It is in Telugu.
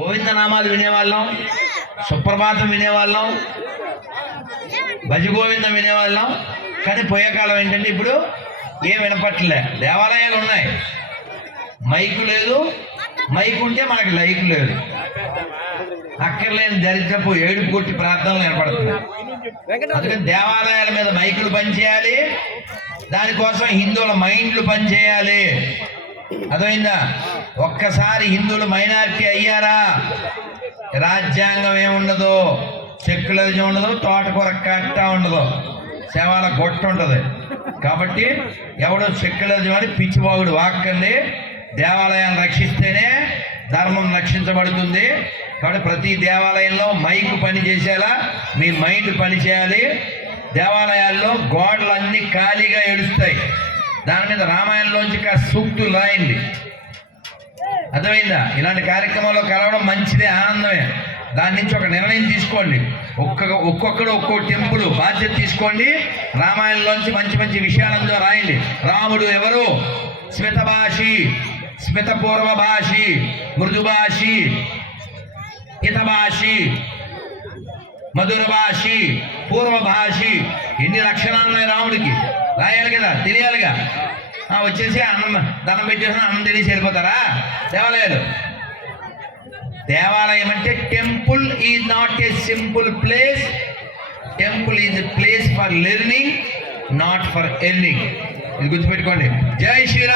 గోవిందనామాలు వినేవాళ్ళం సుప్రభాతం వినేవాళ్ళం భజగోవిందం వినేవాళ్ళం. కానీ పోయేకాలం ఏంటంటే ఇప్పుడు ఏం వినపట్లే దేవాలయాలు ఉన్నాయి. మైకు లేదు. మైకు ఉంటే మనకి లైక్ లేదు. అక్కర్లేని దరిద్రపు ఏడుపు కొట్టి ప్రార్థనలు వినపడుతున్నాయి. అందుకని దేవాలయాల మీద మైకులు పనిచేయాలి. దానికోసం హిందువుల మైండ్లు పనిచేయాలి. అదైందా ఒక్కసారి హిందువులు మైనారిటీ అయ్యారా? రాజ్యాంగం ఏముండదు? సెక్యులరిజం ఉండదు తోటకూర కట్ట ఉండదు. శవాల గొట్ట ఉంటుంది. కాబట్టి ఎవడో సెక్యులరిజం అని పిచ్చిబాగుడు వాక్కండి దేవాలయాన్ని రక్షిస్తేనే ధర్మం రక్షించబడుతుంది. కాబట్టి ప్రతి దేవాలయంలో మైక్ పని చేసేలా మీ మైండ్ పని చేయాలి. దేవాలయాల్లో గోడలు అన్ని ఖాళీగా ఏడుస్తాయి దాని మీద రామాయణంలోంచి కాస్త సూక్తులు రాయండి. అర్థమైందా? ఇలాంటి కార్యక్రమాల్లో కలవడం మంచిదే ఆనందమే. దాని నుంచి ఒక నిర్ణయం తీసుకోండి. ఒక్కొక్క ఒక్కొక్కడు ఒక్కో టెంపుల్ బాధ్యత తీసుకోండి. రామాయణంలోంచి మంచి మంచి విషయాలందో రాయండి. రాముడు ఎవరు? స్మితభాషి స్మితపూర్వ భాషి మృదుభాషి హితభాషి మధుర భాషి పూర్వభాషి. ఎన్ని లక్షణాలు రాయాలి కదా తెలియాలిగా. వచ్చేసి అన్నం దండం పెట్టేసిన అన్నం తినేసి వెళ్ళిపోతారా? దేవాలయాలు. దేవాలయం అంటే temple is not a simple place. Temple is place for learning not for earning. ఇది గుర్తుపెట్టుకోండి. జై శ్రీ